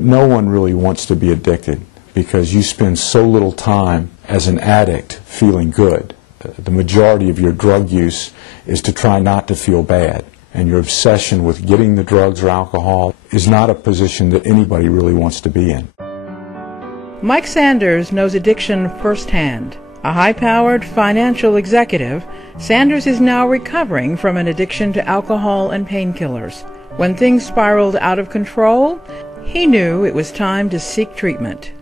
No one really wants to be addicted because you spend so little time as an addict feeling good. The majority of your drug use is to try not to feel bad, and your obsession with getting the drugs or alcohol is not a position that anybody really wants to be in. Mike Sanders knows addiction firsthand. A high-powered financial executive, Sanders is now recovering from an addiction to alcohol and painkillers. When things spiraled out of control, he knew it was time to seek treatment.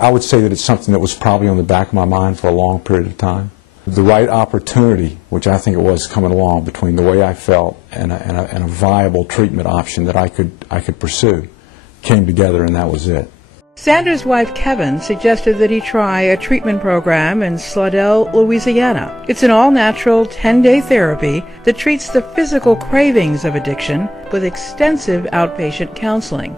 I would say that it's something that was probably on the back of my mind for a long period of time. The right opportunity, which I think it was coming along between the way I felt and a viable treatment option that I could pursue, came together, and that was it. Sanders' wife, Kevin, suggested that he try a treatment program in Slidell, Louisiana. It's an all-natural 10-day therapy that treats the physical cravings of addiction with extensive outpatient counseling.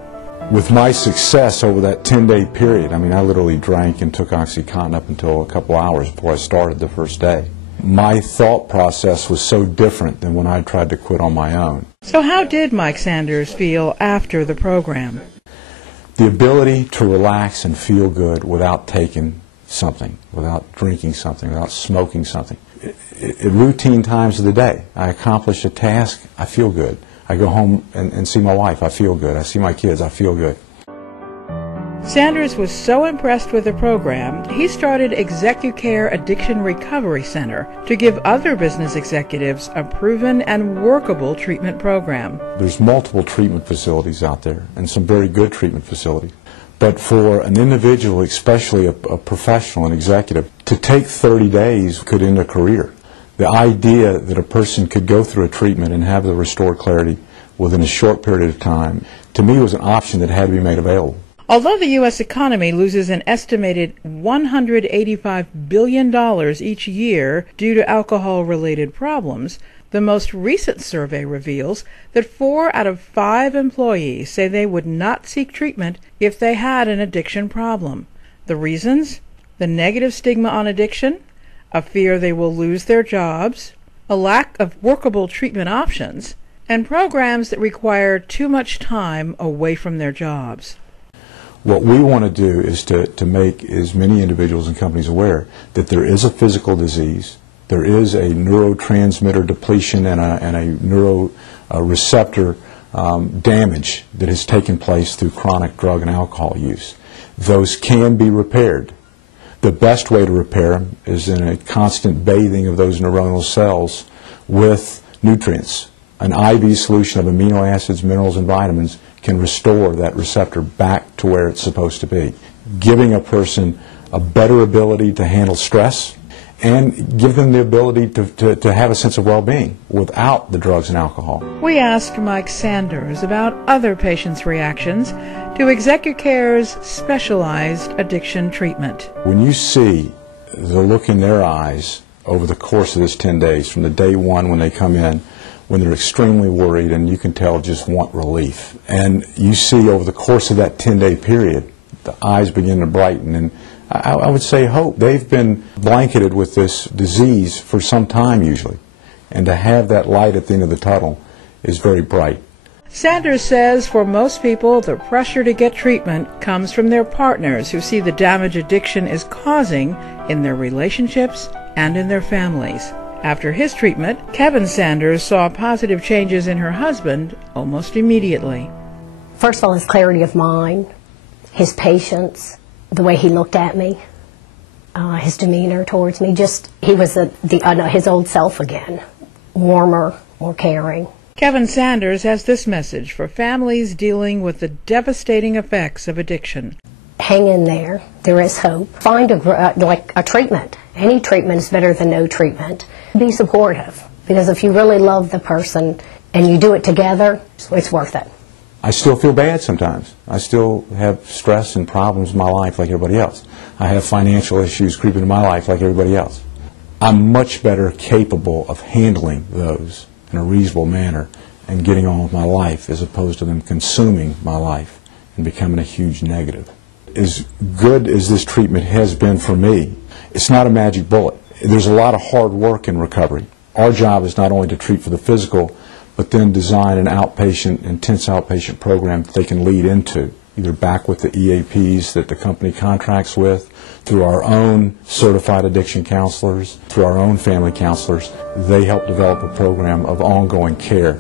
With my success over that 10-day period, I literally drank and took OxyContin up until a couple hours before I started the first day. My thought process was so different than when I tried to quit on my own. So how did Mike Sanders feel after the program? The ability to relax and feel good without taking something, without drinking something, without smoking something. At routine times of the day, I accomplish a task, I feel good. I go home and see my wife, I feel good. I see my kids, I feel good. Sanders was so impressed with the program, he started ExecuCare Addiction Recovery Center to give other business executives a proven and workable treatment program. There's multiple treatment facilities out there, and some very good treatment facilities. But for an individual, especially a professional, an executive, to take 30 days could end a career. The idea that a person could go through a treatment and have the restored clarity within a short period of time, to me, was an option that had to be made available. Although the U.S. economy loses an estimated $185 billion each year due to alcohol-related problems, the most recent survey reveals that 4 out of 5 employees say they would not seek treatment if they had an addiction problem. The reasons? The negative stigma on addiction, a fear they will lose their jobs, a lack of workable treatment options, and programs that require too much time away from their jobs. What we want to do is to make as many individuals and companies aware that there is a physical disease, there is a neurotransmitter depletion and a neuroreceptor damage that has taken place through chronic drug and alcohol use. Those can be repaired. The best way to repair them is in a constant bathing of those neuronal cells with nutrients. An IV solution of amino acids, minerals, and vitamins can restore that receptor back to where it's supposed to be, giving a person a better ability to handle stress and give them the ability to have a sense of well-being without the drugs and alcohol. We asked Mike Sanders about other patients' reactions to ExecuCare's specialized addiction treatment. When you see the look in their eyes over the course of this 10 days, from the day one when they come in, when they're extremely worried and you can tell just want relief, and you see over the course of that 10-day period, the eyes begin to brighten, and I would say hope. They've been blanketed with this disease for some time usually, and to have that light at the end of the tunnel is very bright. Sanders says for most people, the pressure to get treatment comes from their partners who see the damage addiction is causing in their relationships and in their families. After his treatment, Kevin Sanders saw positive changes in her husband almost immediately. First of all, his clarity of mind, his patience, the way he looked at me, his demeanor towards me, he was his old self again, warmer, more caring. Kevin Sanders has this message for families dealing with the devastating effects of addiction. Hang in there. There is hope. Find a treatment. Any treatment is better than no treatment. Be supportive, because if you really love the person and you do it together, it's worth it. I still feel bad sometimes. I still have stress and problems in my life like everybody else. I have financial issues creeping into my life like everybody else. I'm much better capable of handling those in a reasonable manner and getting on with my life as opposed to them consuming my life and becoming a huge negative. As good as this treatment has been for me, it's not a magic bullet. There's a lot of hard work in recovery. Our job is not only to treat for the physical, but then design an intense outpatient program that they can lead into. either back with the EAPs that the company contracts with, through our own certified addiction counselors, through our own family counselors. They help develop a program of ongoing care.